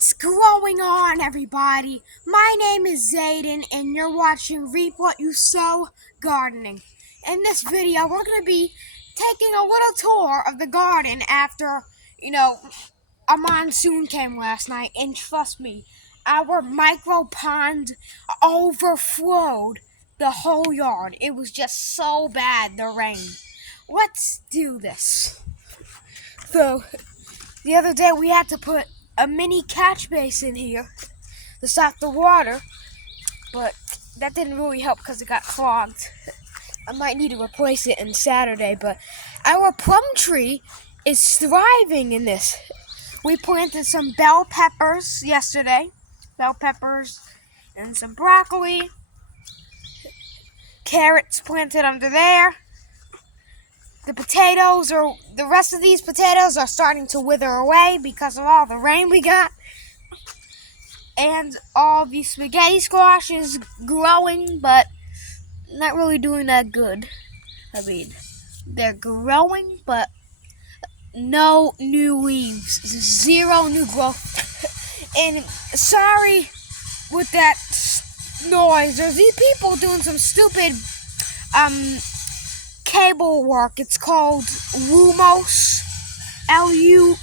What's going on, everybody? My name is Zayden, and you're watching Reap What You Sow Gardening. In this video, we're going to be taking a little tour of the garden after, a monsoon came last night. And trust me, our micro pond overflowed the whole yard. It was just so bad, the rain. Let's do this. So, the other day we had to put a mini catch basin here to stop the water, but that didn't really help because it got clogged. I might need to replace it on Saturday, but our plum tree is thriving in this. We planted some bell peppers yesterday, and some broccoli, carrots planted under there. The rest of these potatoes are starting to wither away because of all the rain we got. And all the spaghetti squash is growing, but not really doing that good. I mean, they're growing, but no new leaves. Zero new growth. And sorry with that noise. There's these people doing some stupid, cable work. It's called Lumos, Lumos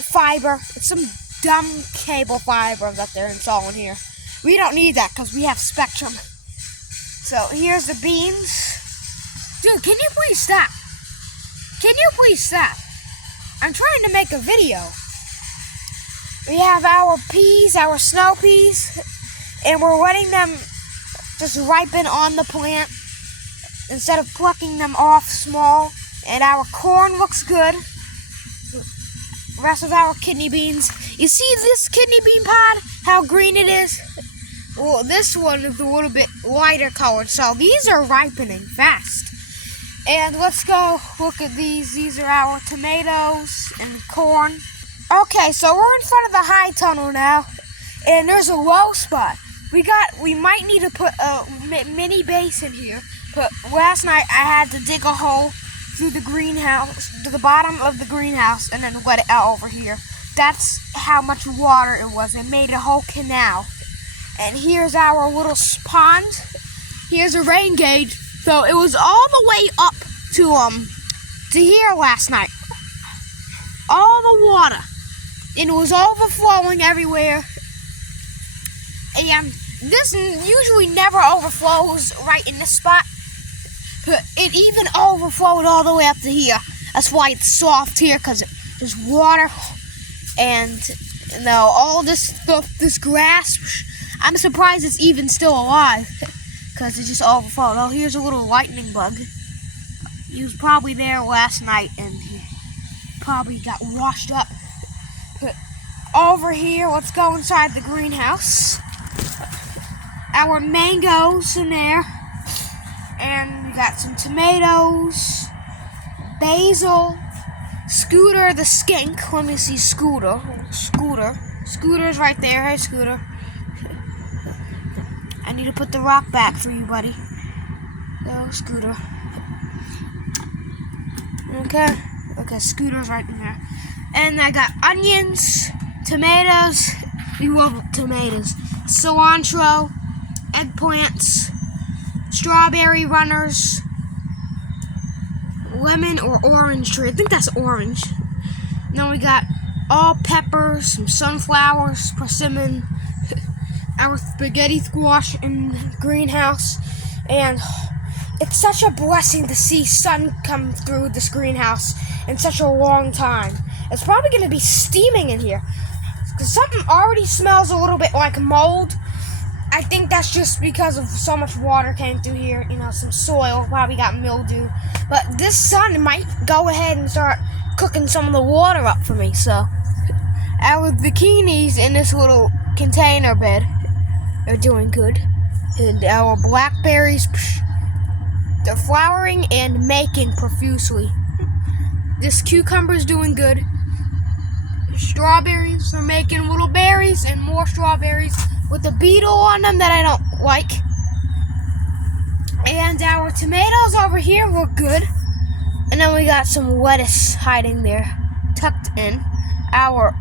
fiber. It's some dumb cable fiber that they're installing here. We don't need that because we have Spectrum. So here's the beans. Dude, can you please stop? I'm trying to make a video. We have our peas, our snow peas, and we're letting them just ripen on the plant instead of plucking them off small. And our corn looks good. The rest of our kidney beans. You see this kidney bean pod? How green it is? Well, this one is a little bit lighter colored. So these are ripening fast. And let's go look at these. These are our tomatoes and corn. Okay, so we're in front of the high tunnel now. And there's a low spot. We might need to put a mini basin here. But last night I had to dig a hole through the greenhouse, to the bottom of the greenhouse, and then let it out over here. That's how much water it was. It made a whole canal. And here's our little pond. Here's a rain gauge. So it was all the way up to here last night. All the water. And it was overflowing everywhere. And this usually never overflows right in this spot. But it even overflowed all the way up to here. That's why it's soft here, because there's water. And all this stuff, this grass, I'm surprised it's even still alive. Because it just overflowed. Oh, here's a little lightning bug. He was probably there last night and he probably got washed up. But over here, let's go inside the greenhouse. Our mangoes in there. And we got some tomatoes, basil, Scooter the skink. Let me see Scooter. Scooter's right there. Hey, Scooter. I need to put the rock back for you, buddy. Go, Scooter. Okay, Scooter's right in there. And I got onions, tomatoes. We love tomatoes. Cilantro, eggplants, strawberry runners, lemon or orange tree. I think that's orange. Then we got all peppers, some sunflowers, persimmon, our spaghetti squash in the greenhouse. And it's such a blessing to see sun come through this greenhouse in such a long time. It's probably going to be steaming in here because something already smells a little bit like mold. I think that's just because of so much water came through here. Some soil probably got mildew. But this sun might go ahead and start cooking some of the water up for me. So our zucchinis in this little container bed are doing good. And our blackberries, they're flowering and making profusely. This cucumber's doing good. Strawberries are making little berries and more strawberries with a beetle on them that I don't like. And our tomatoes over here look good. And then we got some lettuce hiding there, tucked in. Our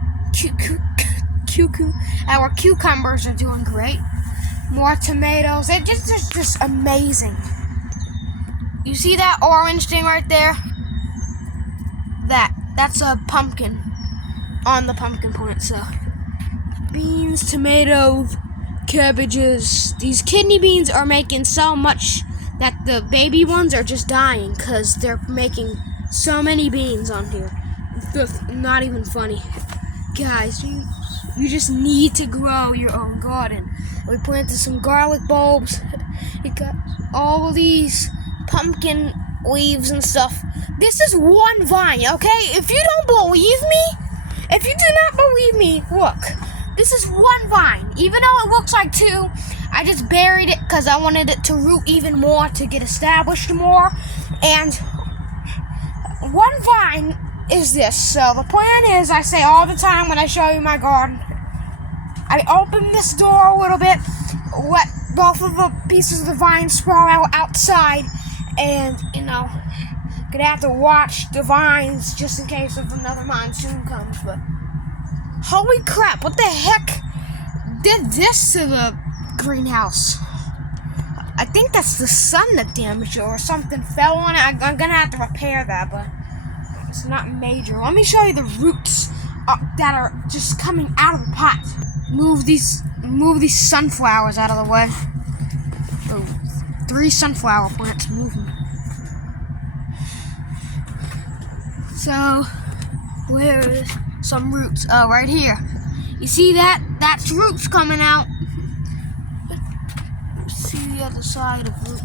our cucumbers are doing great. More tomatoes. It's just amazing. You see that orange thing right there? That's a pumpkin on the pumpkin plant. So beans, tomatoes, cabbages. These kidney beans are making so much that the baby ones are just dying because they're making so many beans on here. It's not even funny. Guys, you just need to grow your own garden. We planted some garlic bulbs. We got all these pumpkin leaves and stuff. This is one vine, okay? If you don't believe me, if you do not believe me, look. This is one vine. Even though it looks like two, I just buried it because I wanted it to root even more to get established more. And one vine is this. So the plan is, I say all the time when I show you my garden, I open this door a little bit, let both of the pieces of the vine sprawl out outside, and, gonna have to watch the vines just in case if another monsoon comes. But holy crap, what the heck did this to the greenhouse? I think that's the sun that damaged it, or something fell on it. I'm gonna have to repair that, but it's not major. Let me show you the roots that are just coming out of the pot. Move these sunflowers out of the way. Oh, 3 sunflower plants, move them. So, where's some roots? Oh, right here. You see that? That's roots coming out. See the other side of roots.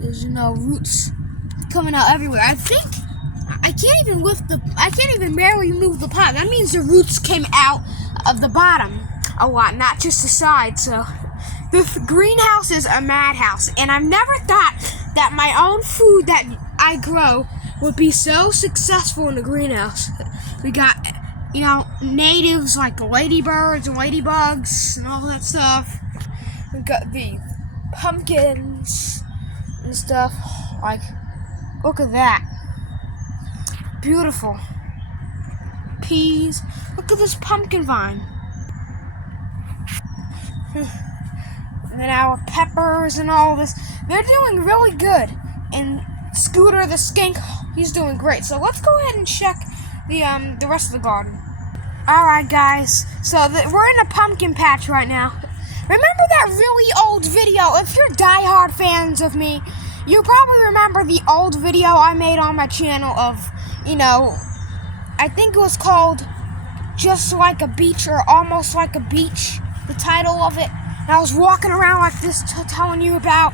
There's roots coming out everywhere. I think I can't even barely move the pot. That means the roots came out of the bottom a lot, not just the side. So the greenhouse is a madhouse, and I've never thought that my own food that I grow would be so successful in the greenhouse. We got, natives like the ladybirds and ladybugs and all that stuff. We got the pumpkins and stuff. Like, look at that. Beautiful. Peas. Look at this pumpkin vine. And then our peppers and all this. They're doing really good. And Scooter the skink, he's doing great. So let's go ahead and check the rest of the garden. Alright guys, so we're in a pumpkin patch right now. Remember that really old video? If you're diehard fans of me, you probably remember the old video I made on my channel of, I think it was called Just Like a Beach or Almost Like a Beach, the title of it. And I was walking around like this telling you about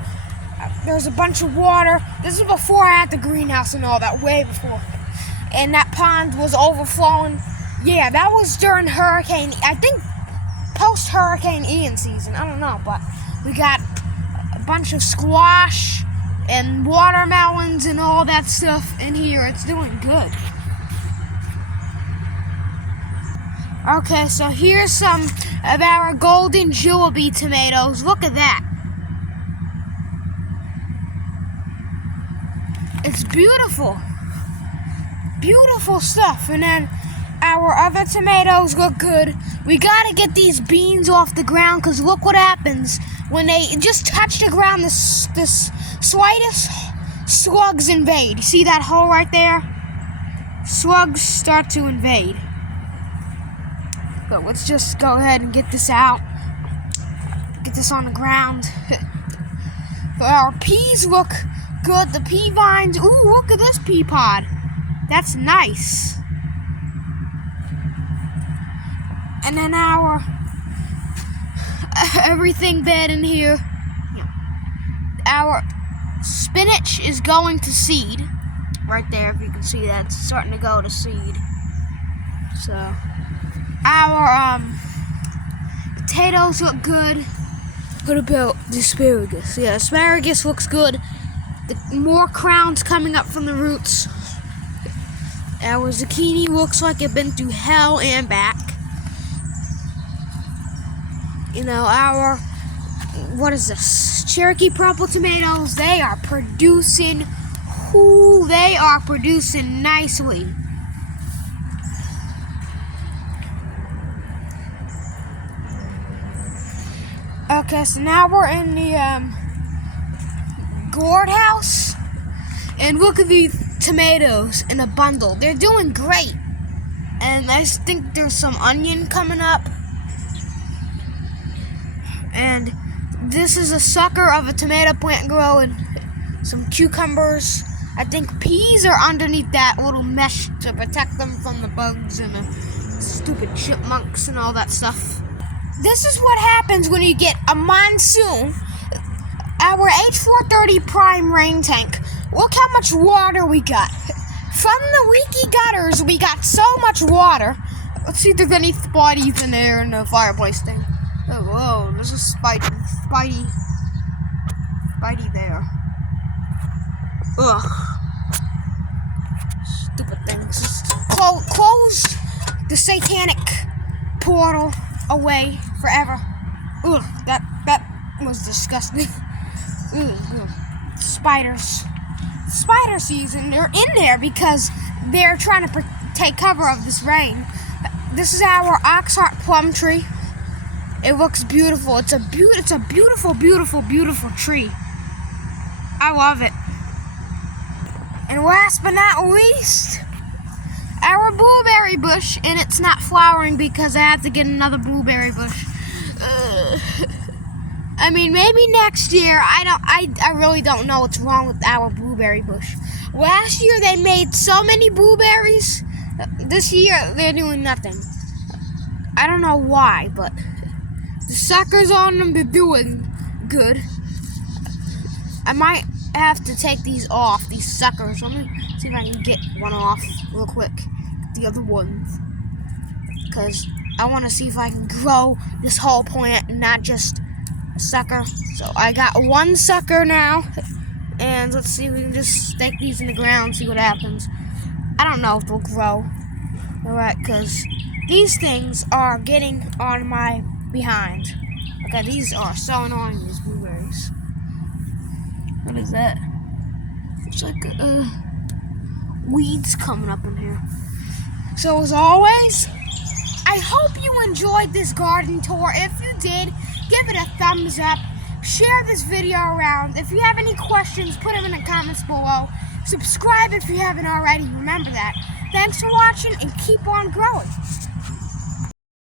there's a bunch of water. This is before I had the greenhouse and all that, way before. And that pond was overflowing. Yeah, that was during I think post-Hurricane Ian season. I don't know, but we got a bunch of squash and watermelons and all that stuff in here. It's doing good. Okay, so here's some of our golden Jollibee tomatoes. Look at that. It's beautiful. Beautiful stuff. And then our other tomatoes look good. We gotta get these beans off the ground, because look what happens when they just touch the ground. The slightest slugs invade. You see that hole right there? Slugs start to invade. But let's just go ahead and get this out. Get this on the ground. So our peas look good. The pea vines. Ooh, look at this pea pod. That's nice. And then our everything bed in here. Our spinach is going to seed. Right there, if you can see that, it's starting to go to seed. So our potatoes look good. What about the asparagus? Yeah, asparagus looks good. More crowns coming up from the roots. Our zucchini looks like it's been through hell and back. Our, what is this? Cherokee purple tomatoes, they are producing, they are producing nicely. Okay, so now we're in the gourd house, and look at these tomatoes in a bundle. They're doing great, and I think there's some onion coming up. And this is a sucker of a tomato plant growing. Some cucumbers. I think peas are underneath that little mesh to protect them from the bugs and the stupid chipmunks and all that stuff. This is what happens when you get a monsoon. Our H430 prime rain tank. Look how much water we got. From the leaky gutters, we got so much water. Let's see if there's any spidey in there in the fireplace thing. Oh, whoa, there's a Spidey there. Ugh. Stupid things. Just close the satanic portal away forever. Ugh, that was disgusting. Ugh. Spiders. Spider season, they're in there because they're trying to take cover of this rain. This is our oxheart plum tree. It looks beautiful. It's a beautiful, beautiful, beautiful tree. I love it. And last but not least, our blueberry bush, and it's not flowering because I have to get another blueberry bush. I mean, maybe next year. I really don't know what's wrong with our blueberry bush. Last year they made so many blueberries. This year they're doing nothing. I don't know why, but the suckers on them, they're doing good. I might have to take these off, these suckers. Let me see if I can get one off real quick. The other ones. Because I want to see if I can grow this whole plant and not just a sucker. So I got one sucker now. And let's see if we can just stake these in the ground, see what happens. I don't know if they'll grow. Alright, because these things are getting on my behind. Okay, these are so annoying, these blueberries. What is that? It's like weeds coming up in here. So as always, I hope you enjoyed this garden tour. If you did, give it a thumbs up. Share this video around. If you have any questions, put them in the comments below. Subscribe if you haven't already. Remember that. Thanks for watching and keep on growing.